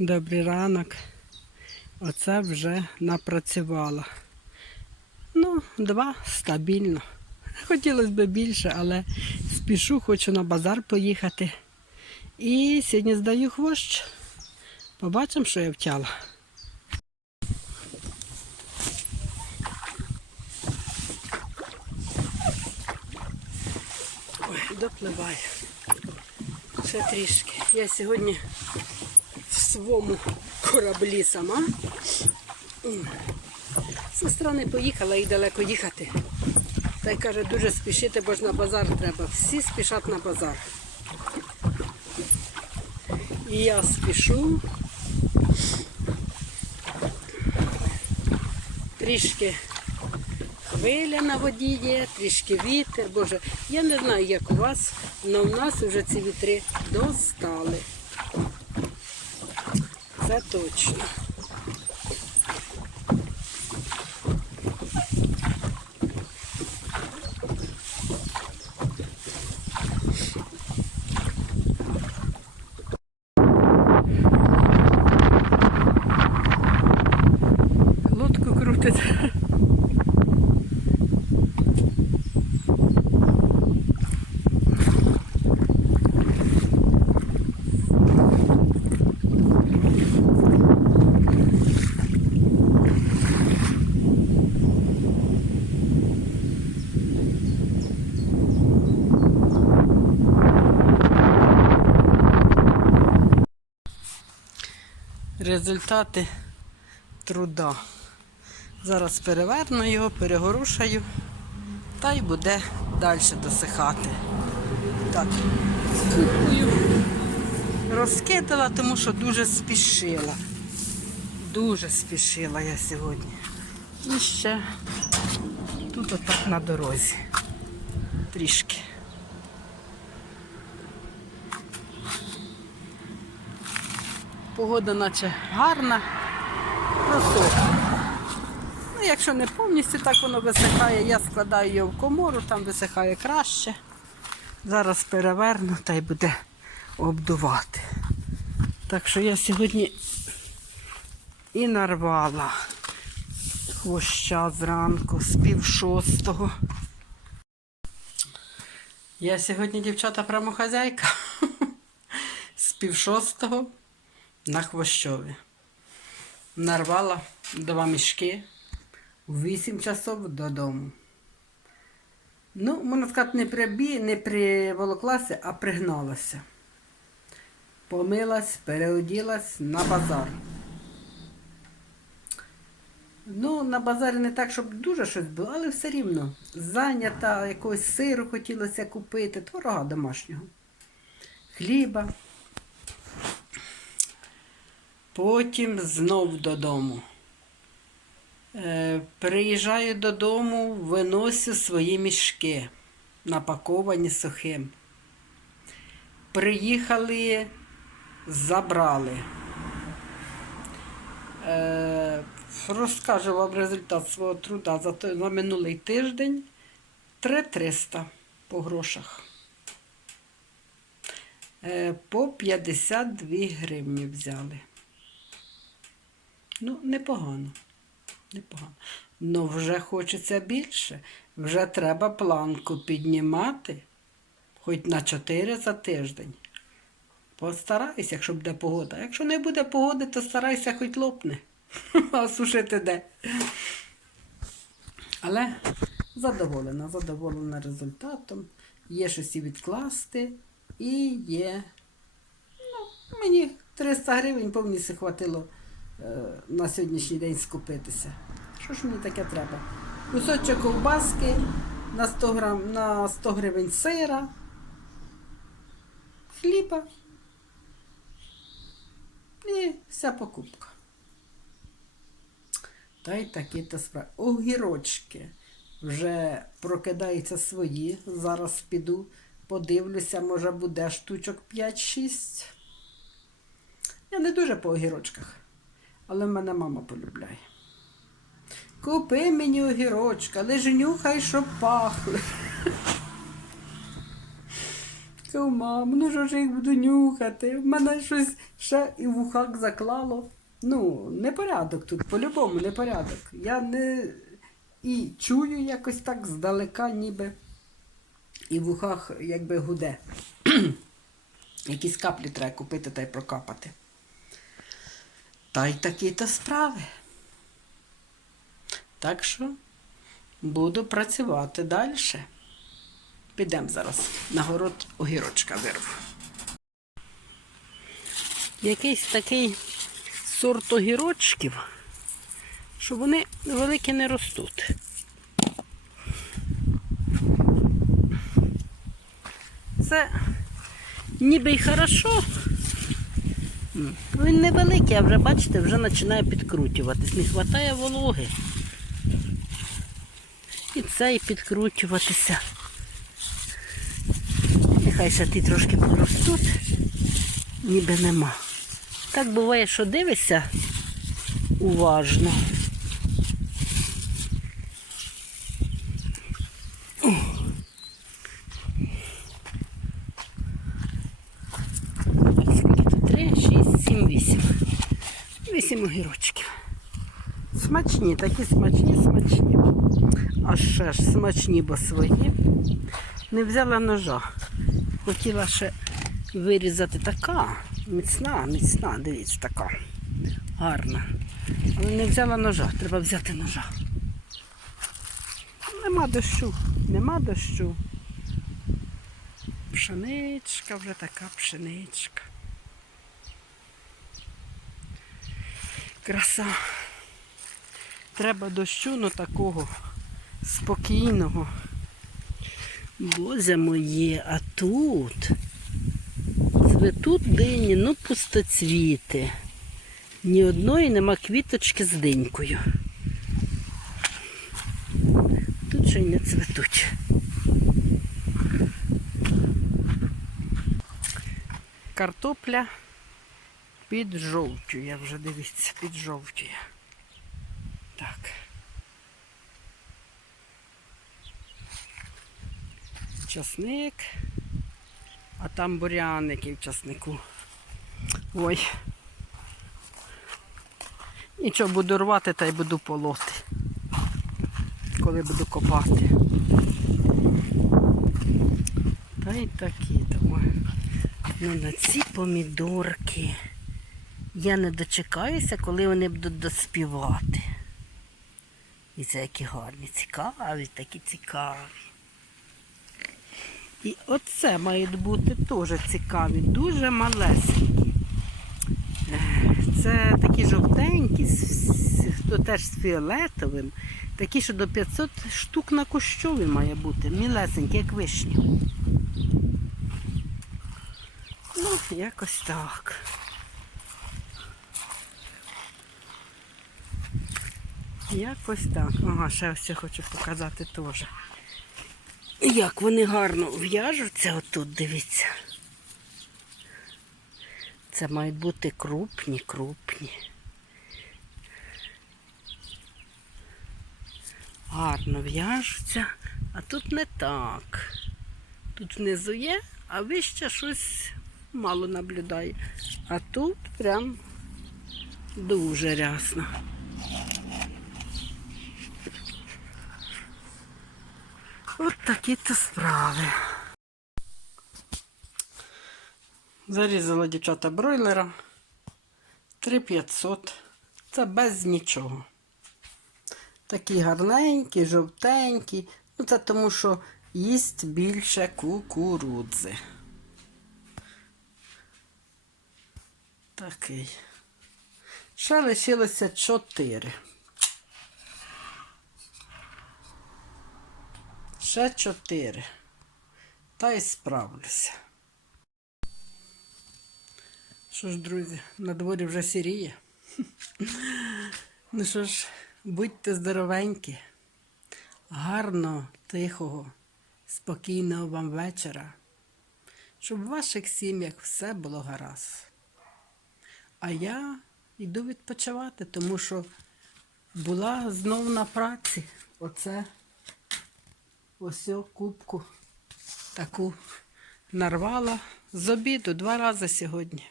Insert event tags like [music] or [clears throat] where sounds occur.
Добрий ранок. Оце вже напрацювала. Ну, два стабільно. Хотілося б більше, але спішу, хочу на базар поїхати. І сьогодні здаю хвощ. Побачимо, що я втяла. Ой, допливаю. Ще трішки. Я сьогодні своєму кораблі сама. Сестра не поїхала і далеко їхати. Та й каже, дуже спішити, бо ж на базар треба. Всі спішать на базар. І я спішу. Трішки хвиля на воді є, трішки вітер. Боже, я не знаю, як у вас, але в нас вже ці вітри достали. Це точно. Результати труда. Зараз переверну його, перегорушаю та й буде далі досихати. Так. Розкидала, тому що дуже спішила. Дуже спішила я сьогодні. І ще тут отак на дорозі. Трішки. Погода наче гарна, просохла. Ну, якщо не повністю так воно висихає, я складаю його в комору, там висихає краще. Зараз переверну та й буде обдувати. Так що я сьогодні і нарвала хвоща зранку з пів шостого. Я сьогодні, дівчата, прямо хазяйка. [laughs] З пів шостого на хвощові. Нарвала два мішки в 8 часов додому. Ну, можна сказати, не прибі, не приволоклася, а пригналася. Помилась, переоділась на базар. Ну, на базарі не так, щоб дуже щось було, але все рівно. Зайнята, якогось сиру хотілося купити, творога домашнього, хліба. Потім знов додому. Е, приїжджаю додому, виносю свої мішки, напаковані сухим. Приїхали, забрали. Е, розкажу вам результат свого труда за, за минулий тиждень 3300 по грошах. Е, по 52 гривні взяли. Ну, непогано. Непогано. Ну, вже хочеться більше. Вже треба планку піднімати, хоч на 4 за тиждень. Постарайся, якщо буде погода. Якщо не буде погоди, то старайся хоч лопне. [laughs] А сушити де. Але задоволена, задоволена результатом. Є щось і відкласти, і є. Ну, мені 300 гривень повністю хватило на сьогоднішній день скупитися. Що ж мені таке треба? Кусочок ковбаски на 100, грам, на 100 гривень сира, хліба і вся покупка. Та й такі то справи. Огірочки вже прокидаються свої. Зараз піду, подивлюся, може буде штучок 5-6. Я не дуже по огірочках, але мене мама полюбляє. Купи мені огірочка, лиш нюхай, щоб пахли. то мам, ну що ж їх буду нюхати? В мене щось ще і в ухах заклало. Ну, непорядок тут, по-любому непорядок. Я не і чую якось так здалека, ніби і в ухах якби гуде. [clears throat] Якісь каплі треба купити та й прокапати. Та й такі-то справи. Так що буду працювати далі. Підемо зараз на город огірочка вирву. Якийсь такий сорт огірочків, що вони великі не ростуть. Це ніби й хорошо. М. Він невеликий, а вже бачите, вже починає підкрутюватись. Не вистачає вологи. І це і підкручуватися. Нехай ще ті трошки поростуть, ніби нема. Так буває, що дивишся уважно. 8 огірочків. Смачні, такі смачні, смачні. А ще ж смачні, бо свої. Не взяла ножа. Хотіла ще вирізати така. Міцна, міцна, дивіться, така. Гарна. Але не взяла ножа, треба взяти ножа. Нема дощу, нема дощу. Пшеничка вже така пшеничка. Краса. Треба дощу, ну такого спокійного. Боже моє, а тут цветуть дині, ну пустоцвіти. Ні одної нема квіточки з динькою. Тут ще й не цветуть. Картопля піджовтює вже, дивіться, піджовтює. Так. Часник, а там буряники в часнику. Ой. Нічого буду рвати та й буду полоти. Коли буду копати. Та й такі тому. Ну на ці помідорки. Я не дочекаюся, коли вони будуть доспівати. І це які гарні, цікаві, такі цікаві. І оце мають бути теж цікаві, дуже малесенькі. Це такі жовтенькі, то теж з фіолетовим. Такі, що до 500 штук на кущові має бути. Мілесенькі, як вишні. Ну, якось так. Якось так. Ага, ще ось я хочу показати теж. Як вони гарно в'яжуться отут, дивіться. Це мають бути крупні, крупні. Гарно в'яжуться, а тут не так. Тут внизу є, а вище щось мало наблюдає. А тут прям дуже рясно. От такі то справи. Зарізала дівчата бройлера 3500. Це без нічого. Такі гарненькі, жовтенькі. Ну, це тому, що їсть більше кукурудзи. Такий. Ще лишилося 4. Ще 4. Та й справлюся. Що ж, друзі, на дворі вже сіріє. Ну що ж, будьте здоровенькі, гарного, тихого, спокійного вам вечора, щоб в ваших сім'ях все було гаразд. А я йду відпочивати, тому що була знов на праці. Оце ось кубку таку нарвала з обіду два рази сьогодні.